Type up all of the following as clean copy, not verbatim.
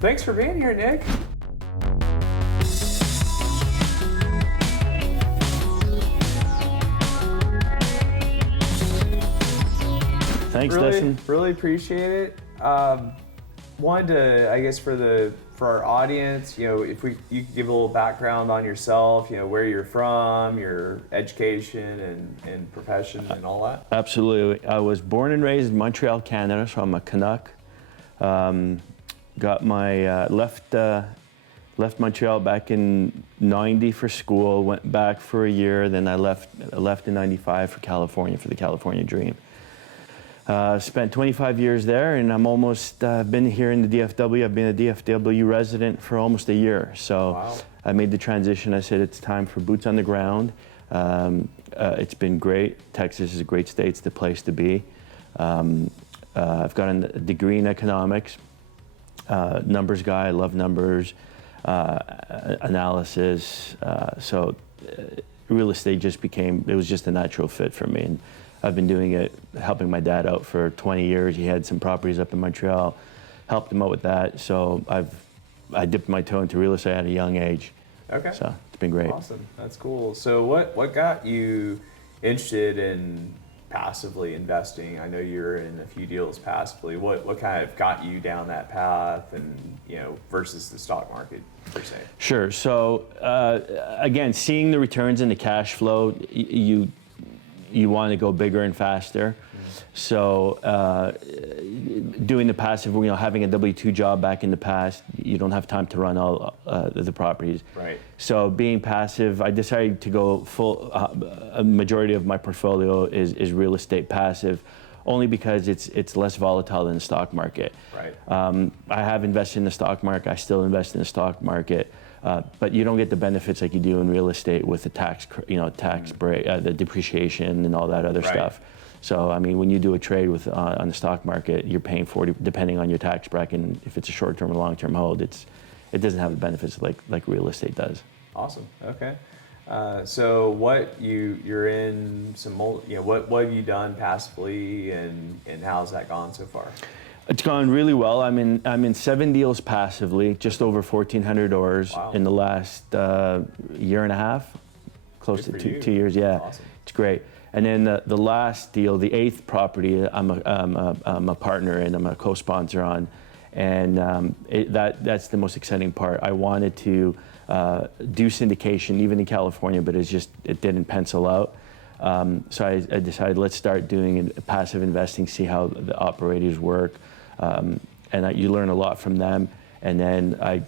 Thanks for being here, Nick. Thanks, Dustin. Really appreciate it. Wanted to, I guess, for our audience, you could give a little background on yourself, where you're from, your education and profession and all that. Absolutely. I was born and raised in Montreal, Canada, so I'm a Canuck. Got my left Montreal back in '90 for school. Went back for a year, then I left in '95 for California, for the California dream. Spent 25 years there, and I'm almost been here in the DFW. I've been a DFW resident for almost a year. So Wow. I made the transition. I said it's time for boots on the ground. It's been great. Texas is a great state. It's the place to be. I've got a degree in economics. Numbers guy. I love numbers, analysis. So real estate it was just a natural fit for me. And I've been doing it, helping my dad out for 20 years. He had some properties up in Montreal, helped him out with that. So I dipped my toe into real estate at a young age. Okay. So it's been great. Awesome. That's cool. So what got you interested in passively investing? I know you're in a few deals passively. What kind of got you down that path and, versus the stock market per se? Sure. So again, seeing the returns and the cash flow, you want to go bigger and faster. So doing the passive, having a W-2 job back in the past, you don't have time to run all the properties. Right. So being passive, I decided to go full, a majority of my portfolio is real estate passive, only because it's less volatile than the stock market. Right. I have invested in the stock market, I still invest in the stock market. But you don't get the benefits like you do in real estate with the tax break, the depreciation and all that other stuff. So I mean, when you do a trade on the stock market, you're paying 40, depending on your tax bracket. And if it's a short-term or long-term hold, it doesn't have the benefits like real estate does. Awesome. Okay. So you're in some what have you done passively and how's that gone so far? It's gone really well. I'm in 7 deals passively, just over $1,400 Wow. in the last year and a half, close to 2 years. Yeah, Awesome. It's great. And then the last deal, the 8th property, I'm a partner in. I'm a co-sponsor on, and that's the most exciting part. I wanted to do syndication, even in California, but it didn't pencil out. So I decided, let's start doing passive investing, see how the operators work. You learn a lot from them. And then I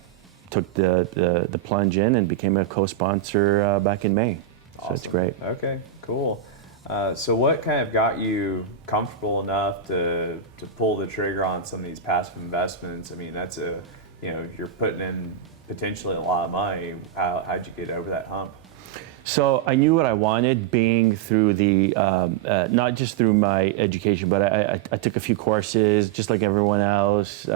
took the plunge in and became a co-sponsor back in May. Awesome. So it's great. Okay, cool. So what kind of got you comfortable enough to pull the trigger on some of these passive investments? I mean, that's you're putting in potentially a lot of money. How'd you get over that hump? So I knew what I wanted, being through the, not just through my education, but I took a few courses, just like everyone else,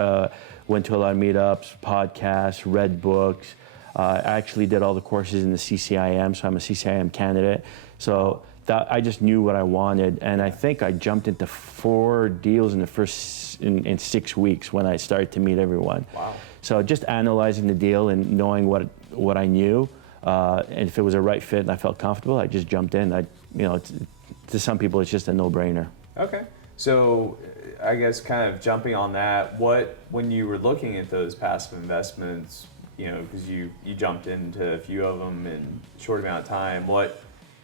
went to a lot of meetups, podcasts, read books. I actually did all the courses in the CCIM, so I'm a CCIM candidate. So I just knew what I wanted, and I think I jumped into 4 deals in 6 weeks when I started to meet everyone. Wow. So just analyzing the deal and knowing what I knew. And if it was a right fit and I felt comfortable, I just jumped in. To some people, it's just a no-brainer. Okay. So I guess kind of jumping on that, when you were looking at those passive investments, because you jumped into a few of them in a short amount of time,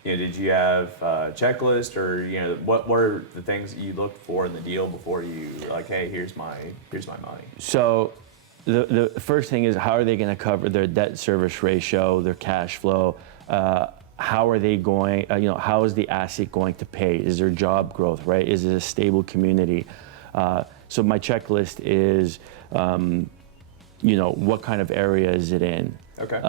did you have a checklist or, what were the things that you looked for in the deal before you hey, here's my money? So the first thing is, how are they going to cover their debt service ratio, their cash flow? How are they going, how is the asset going to pay? Is there job growth, right? Is it a stable community? So my checklist is, what kind of area is it in? Okay.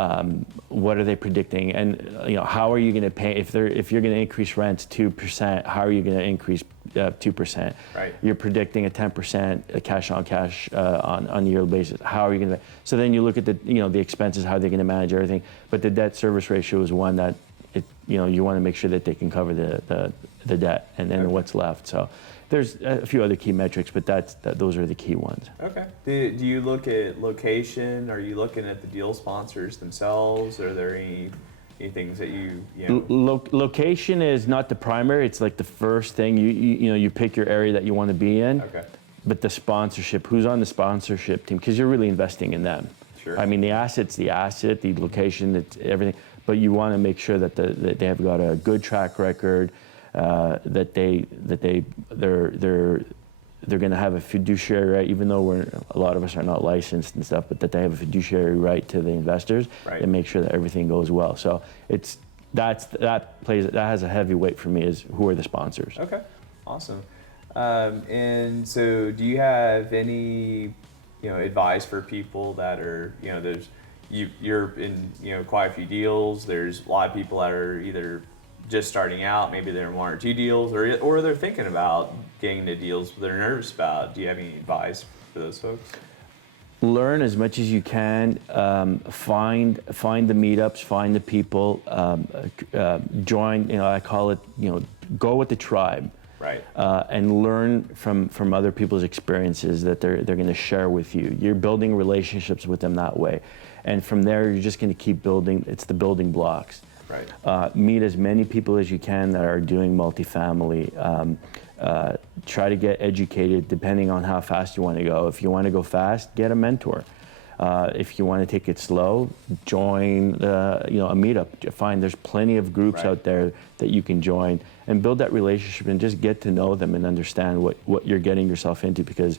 What are they predicting? And how are you going to pay if you're going to increase rents 2%? How are you going to increase 2%? Right. You're predicting a 10% cash on cash on a yearly basis. How are you going to? So then you look at the expenses, how they're going to manage everything. But the debt service ratio is one that you want to make sure that they can cover the debt and then what's left. So There's a few other key metrics, but those are the key ones. Okay. Do you look at location? Are you looking at the deal sponsors themselves? Are there any things that you know? Location is not the primary. It's like the first thing. You pick your area that you want to be in. Okay. But the sponsorship, who's on the sponsorship team? Because you're really investing in them. Sure. I mean, the asset's the asset, the location, it's everything. But you want to make sure that that they have got a good track record, that they're going to have a fiduciary right, even though a lot of us are not licensed and stuff, but that they have a fiduciary right to the investors Right. and make sure that everything goes well. So that has a heavy weight for me, is who are the sponsors. Okay. Awesome. And so, do you have any advice for people that are you're in quite a few deals? There's a lot of people that are either just starting out, maybe they're in one or two deals, or they're thinking about getting into deals they're nervous about. Do you have any advice for those folks? Learn as much as you can. Find the meetups, find the people. Join. I call it. Go with the tribe. Right. And learn from other people's experiences that they're going to share with you. You're building relationships with them that way, and from there you're just going to keep building. It's the building blocks. Right. Meet as many people as you can that are doing multifamily. Try to get educated depending on how fast you want to go. If you want to go fast, get a mentor. If you want to take it slow, join a meetup. There's plenty of groups Right. out there that you can join and build that relationship and just get to know them and understand what you're getting yourself into, because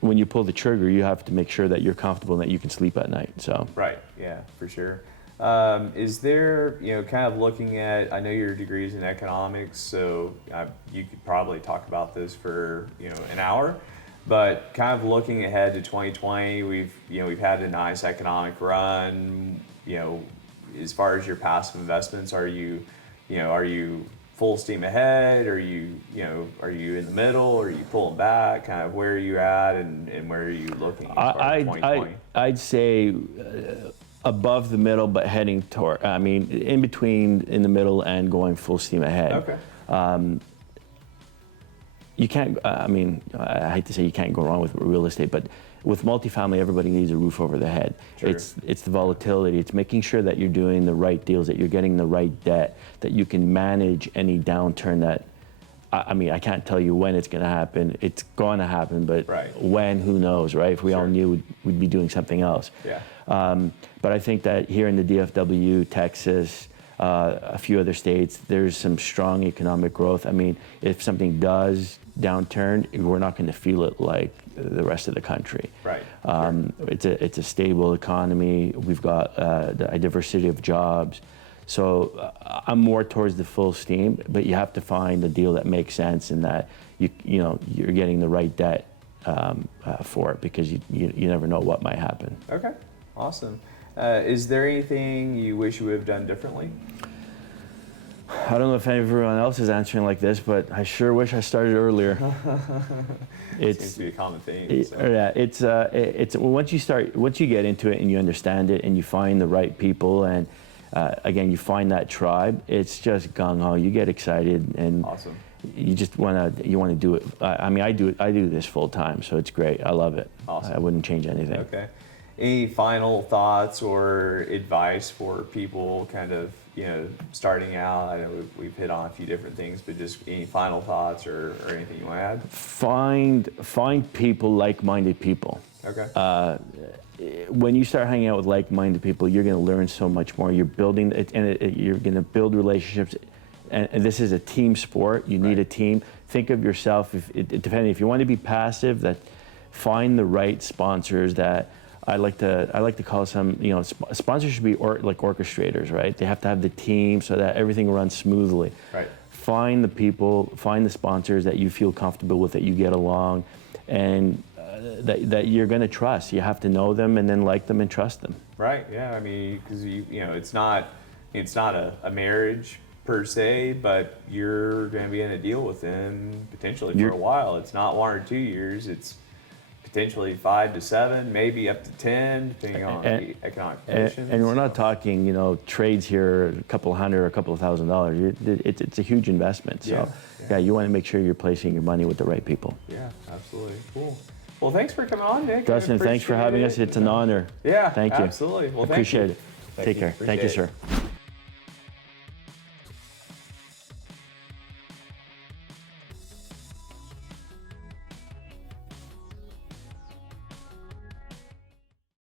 when you pull the trigger, you have to make sure that you're comfortable and that you can sleep at night. So. Right. Yeah, for sure. Is there, kind of looking at, I know your degree's in economics, so you could probably talk about this for, an hour, but kind of looking ahead to 2020, we've had a nice economic run. As far as your passive investments, are you full steam ahead? Are you in the middle? Are you pulling back? Kind of where are you at, and where are you looking as far as 2020? I'd say above the middle, but heading toward, in between, in the middle, and going full steam ahead. Okay. You can't, I hate to say you can't go wrong with real estate, but with multifamily, everybody needs a roof over their head. Sure. It's the volatility. It's making sure that you're doing the right deals, that you're getting the right debt, that you can manage any downturn that, I can't tell you when it's going to happen. It's going to happen, but Right. when, who knows, right? If we all Sure. knew, we'd be doing something else. Yeah. But I think that here in the DFW, Texas, a few other states, there's some strong economic growth. If something does downturn, we're not going to feel it like the rest of the country. Right. It's a stable economy. We've got a diversity of jobs. So I'm more towards the full steam, but you have to find a deal that makes sense and that you're getting the right debt for it, because you never know what might happen. Okay. Awesome. Is there anything you wish you would have done differently? I don't know if everyone else is answering like this, but I sure wish I started earlier. Seems to be a common theme. So. Yeah, it's once you get into it and you understand it and you find the right people and again you find that tribe, it's just gung ho. You get excited and Awesome. You just want to do it. I do this full time, so it's great. I love it. Awesome. I wouldn't change anything. Okay. Any final thoughts or advice for people kind of, starting out? I know we've hit on a few different things, but just any final thoughts or anything you want to add? Find people, like-minded people. Okay. When you start hanging out with like-minded people, you're going to learn so much more. You're building, you're going to build relationships. And this is a team sport. You need a team. Think of yourself, depending if you want to be passive, that find the right sponsors that I like to call some, sponsors should be like orchestrators, right? They have to have the team so that everything runs smoothly. Right. Find the people, find the sponsors that you feel comfortable with, that you get along, and that you're going to trust. You have to know them and then like them and trust them. Right. Yeah. Because it's not a marriage per se, but you're going to be in a deal with them potentially for a while. It's not 1 or 2 years. It's potentially 5 to 7, maybe up to 10, depending on the economic conditions. And we're not talking, you know, trades here, a couple hundred or a couple of $1,000s. It's a huge investment. So, yeah, you want to make sure you're placing your money with the right people. Yeah, absolutely. Cool. Well, thanks for coming on, Nick. Dustin, thanks for having us. It's an honor. Yeah, Thank you. absolutely. Well, Appreciate thank you. it. Take care. Thank you, sir.